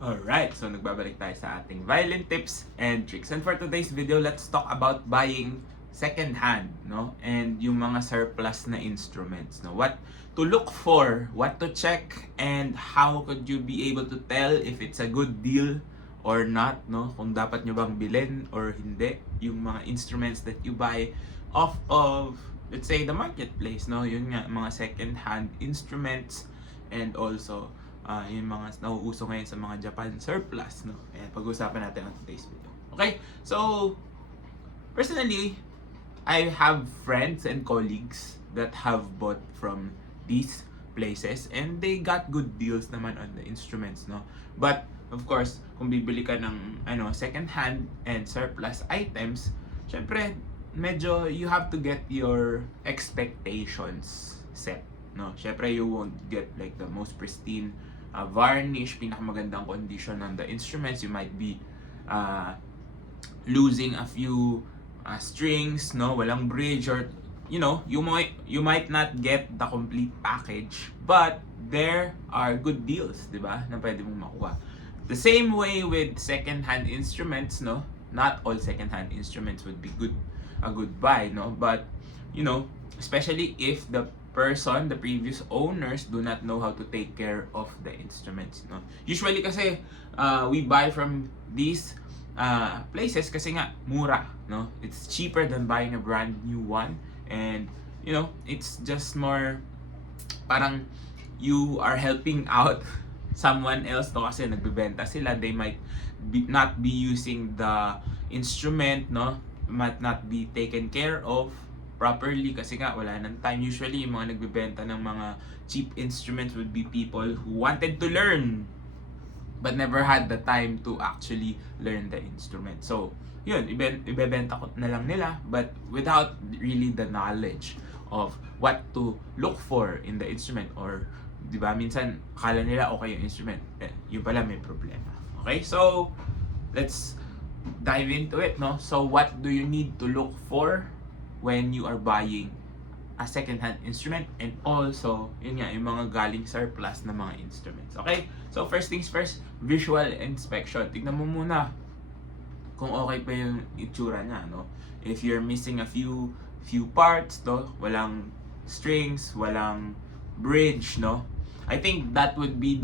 Alright, so nagbabalik tayo sa ating violin tips and tricks. And for today's video, let's talk about buying second-hand, no? And yung mga surplus na instruments, no? What to look for, what to check, and how could you be able to tell if it's a good deal or not, no? Kung dapat nyo bang bilhin or hindi yung mga instruments that you buy off of, let's say, the marketplace, no? Yun nga, mga second-hand instruments, and also yung mga nauuso ngayon sa mga Japan surplus, no? Ayan, pag-usapan natin on today's video. Okay? So, personally, I have friends and colleagues that have bought from these places and they got good deals naman on the instruments, no? But, of course, kung bibili ka ng second-hand and surplus items, syempre, medyo you have to get your expectations set, no? Syempre, you won't get like the most pristine varnish, pinakamagandang condition on the instruments. You might be losing a few strings, no, walang bridge, or you might not get the complete package, but there are good deals, di ba, na pwede mong makuha. The same way with second-hand instruments, no, not all second-hand instruments would be a good buy, no, but especially if the previous owners do not know how to take care of the instruments, no. Usually kasi we buy from these places kasi nga mura, no. It's cheaper than buying a brand new one, and it's just more parang you are helping out someone else, no, kasi nagbebenta sila. They might not be using the instrument, no, might not be taken care of properly kasi nga wala nang time. Usually yung mga nagbebenta ng mga cheap instruments would be people who wanted to learn but never had the time to actually learn the instrument. So, yun, ibebenta ko na lang nila but without really the knowledge of what to look for in the instrument, or di ba, minsan akala nila okay yung instrument, yun pala may problema. Okay, so let's dive into it, no? So what do you need to look for when you are buying a second-hand instrument, and also, yun nga, yung mga galing surplus na mga instruments. Okay? So, first things first, visual inspection. Tignan mo muna kung okay pa yung itsura niya, no? If you're missing a few parts, no? Walang strings, walang bridge, no? I think that would be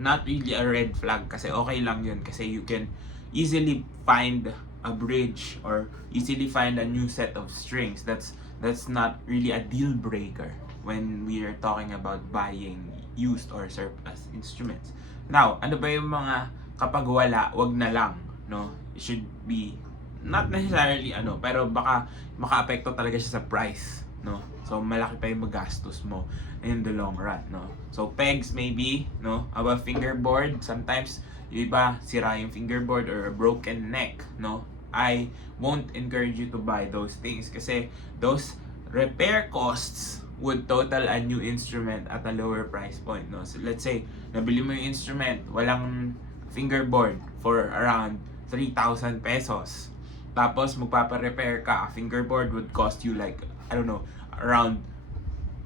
not really a red flag, kasi okay lang yun, kasi you can easily find a bridge or easily find a new set of strings. That's not really a deal breaker when we are talking about buying used or surplus instruments. Now, ano ba yung mga kapag wala, wag na lang, no? It should be not necessarily pero baka makaapekto talaga siya sa price, no? So malaki pa yung magastos mo in the long run, no? So pegs maybe, no? Above fingerboard, sometimes yung iba sira yung fingerboard or a broken neck, no? I won't encourage you to buy those things kasi those repair costs would total a new instrument at a lower price point, no? So let's say nabili mo yung instrument, walang fingerboard for around 3,000 pesos. Tapos magpapa-repair ka, a fingerboard would cost you like, I don't know, around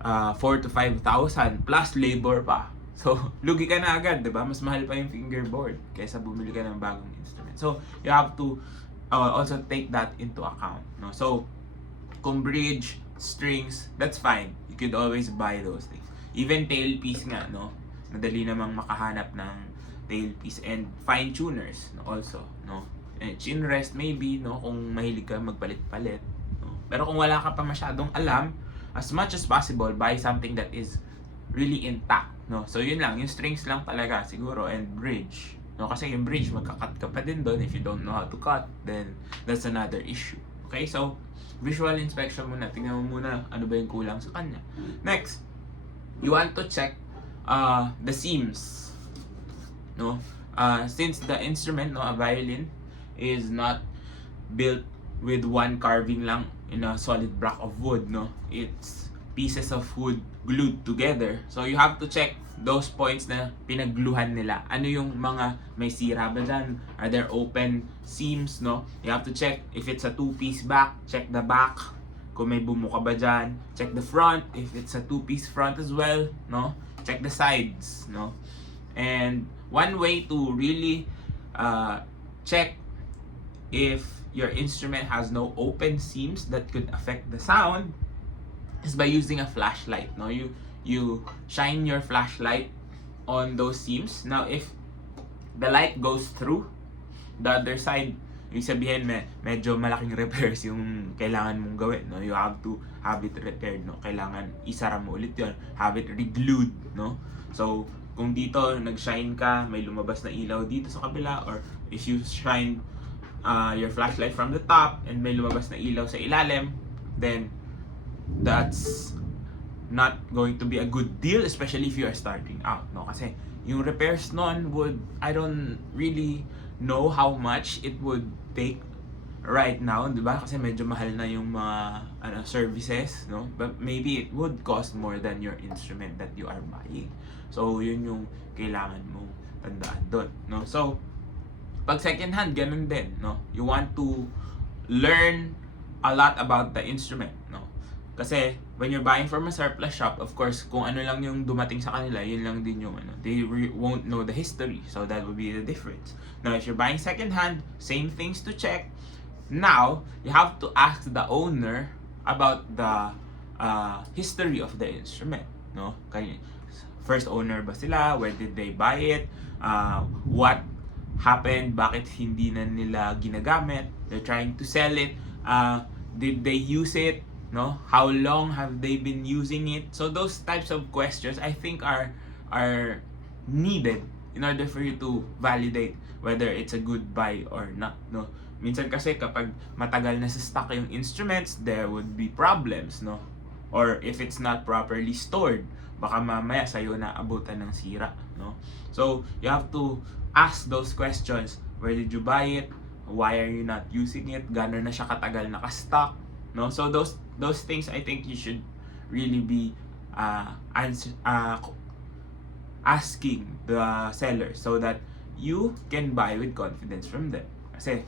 4,000 to 5,000 plus labor pa. So, lugi ka na agad, di ba? Mas mahal pa yung fingerboard kaysa bumili ka ng bagong instrument. So, you have to also take that into account, no? So, kung bridge, strings, that's fine. You could always buy those things. Even tailpiece nga, no? Madali namang makahanap ng tailpiece, and fine tuners, no? Also, no? And chin rest maybe, no? Kung mahilig ka magpalit-palit, no? Pero kung wala ka pa masyadong alam, as much as possible, buy something that is really intact, no? So yun lang, yung strings lang talaga siguro, and bridge, no? Kasi yung bridge, magka-cut ka pa din doon. If you don't know how to cut, then that's another issue. Okay, so visual inspection muna. Tingnan mo muna ano ba yung kulang sa kanya. Next, you want to check the seams, no? Since the instrument, no, a violin, is not built with one carving lang in a solid block of wood, no? It's pieces of wood glued together. So you have to check those points na pinagluhan nila. Ano yung mga may sira ba dyan? Are there open seams, no? You have to check if it's a two-piece back, check the back. Kung may bumuka ba dyan. Check the front if it's a two-piece front as well, no? Check the sides, no? And one way to really check if your instrument has no open seams that could affect the sound is by using a flashlight. No, you shine your flashlight on those seams. Now, if the light goes through the other side, yung sabihin medyo malaking repairs yung kailangan mong gawin, no? You have to have it repaired, no? Kailangan isara mo ulit yun, have it re-glued, no? So, kung dito nag-shine ka, may lumabas na ilaw dito sa kabila, or if you shine your flashlight from the top and may lumabas na ilaw sa ilalim, then that's not going to be a good deal, especially if you are starting out, no? Kasi yung repairs nun I don't really know how much it would take right now, di ba? Kasi medyo mahal na yung mga services, no? But maybe it would cost more than your instrument that you are buying. So, yun yung kailangan mong tandaan doon, no? So, pag second hand, ganun din, no? You want to learn a lot about the instrument, no? Kasi when you're buying from a surplus shop, of course, kung ano lang yung dumating sa kanila, yun lang din yung they won't know the history. So that would be the difference. Now, if you're buying second hand, same things to check. Now, you have to ask the owner about the history of the instrument, no? First owner ba sila? Where did they buy it? What happened? Bakit hindi na nila ginagamit? They're trying to sell it. Did they use it? No? How long have they been using it? So those types of questions I think are needed in order for you to validate whether it's a good buy or not, no? Minsan kasi kapag matagal na sa stock yung instruments, there would be problems, no? Or if it's not properly stored, baka mamaya sa'yo na abutan ng sira, no? So you have to ask those questions. Where did you buy it? Why are you not using it? Gano'n na siya katagal naka-stock, no? So those things I think you should really be asking the seller so that you can buy with confidence from them. Kasi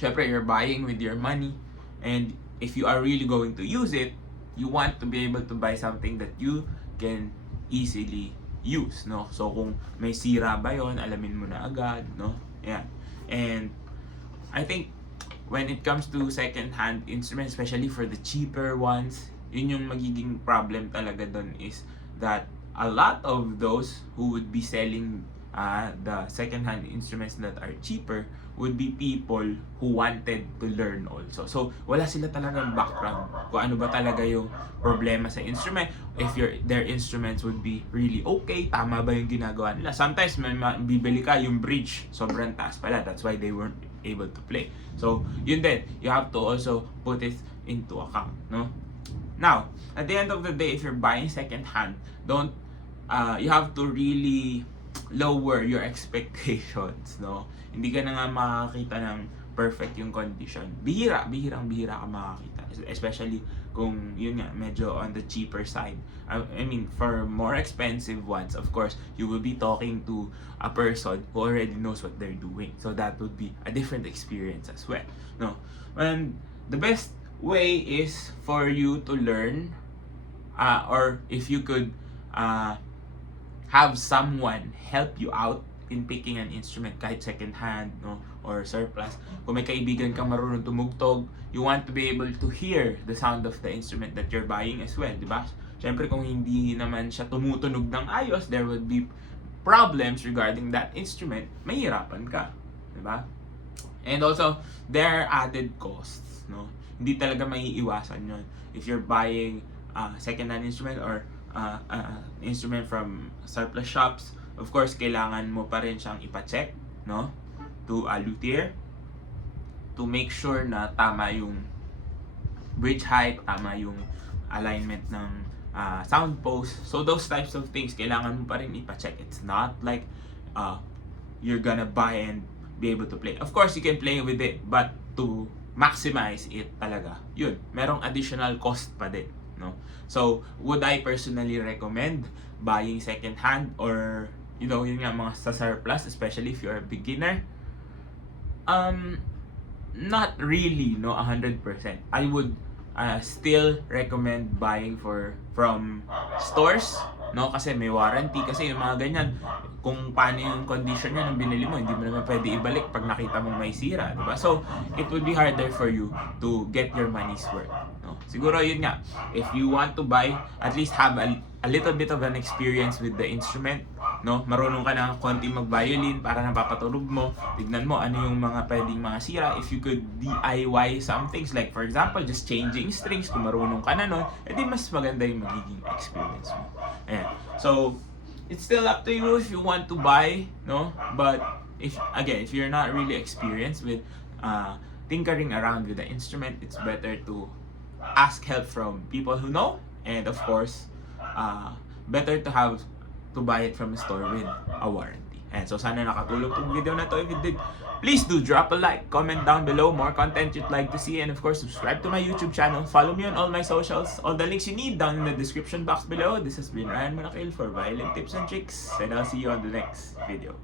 syempre you're buying with your money, and if you are really going to use it, you want to be able to buy something that you can easily use, no? So kung may sira ba yon, alamin mo na agad, no? Yeah. And I think when it comes to second-hand instruments, especially for the cheaper ones, yun yung magiging problem talaga doon, is that a lot of those who would be selling the second-hand instruments that are cheaper would be people who wanted to learn also. So, wala sila talagang background kung ano ba talaga yung problema sa instrument. If their instruments would be really okay, tama ba yung ginagawa nila. Sometimes, bibili ka yung bridge, sobrang taas pala. That's why they weren't able to play. So, yun din. You have to also put it into account, no? Now, at the end of the day, if you're buying second-hand, you have to really lower your expectations, no? Hindi ka na nga makakita ng perfect yung condition. Bihirang-bihira ka makakita. Especially kung, yun nga, medyo on the cheaper side. I mean, for more expensive ones, of course, you will be talking to a person who already knows what they're doing. So that would be a different experience as well, no? And the best way is for you to learn, or if you could have someone help you out in picking an instrument, kahit second hand, no, or surplus. Kung may kaibigan kang marunong tumugtog, you want to be able to hear the sound of the instrument that you're buying as well, di ba? Syempre kung hindi naman siya tumutunog ng ayos, there would be problems regarding that instrument. Mahirapan ka, di ba? And also, there are added costs, no? Hindi talaga maiiwasan yun. If you're buying second-hand instrument or instrument from surplus shops, of course, kailangan mo pa rin siyang ipa-check, no? To a luthier, to make sure na tama yung bridge height, tama yung alignment ng sound post. So those types of things, kailangan mo pa rin ipa-check. It's not like you're gonna buy and be able to play. Of course, you can play with it, but to maximize it talaga, yun, merong additional cost pa din, no? So, would I personally recommend buying second hand, or yun nga, mga sa surplus, especially if you're a beginner? Not really, no, 100%. I would still recommend buying from stores, no? Kasi may warranty, kasi yung mga ganyan, kung paano yung condition niya nung binili mo, hindi mo naman pwede ibalik pag nakita mong may sira, di ba? So, it would be harder for you to get your money's worth, no? Siguro yun nga, if you want to buy, at least have a little bit of an experience with the instrument, no? Marunong ka na konti mag-violin para napapatulog mo, tignan mo ano yung mga pwedeng mga sira. If you could DIY some things, like for example, just changing strings, kung marunong ka na nun, edi mas maganda yung magiging experience mo. Ayan. So, it's still up to you if you want to buy, no? But if you're not really experienced with tinkering around with the instrument, it's better to ask help from people who know, and of course, better to buy it from a store with a warranty. And so sana nakatulong tong video na to. If it did, please do drop a like, comment down below more content you'd like to see, and of course subscribe to my YouTube channel. Follow me on all my socials. All the links you need down in the description box below. This has been Ryan Monakil for Violin Tips and Tricks, and I'll see you on the next video.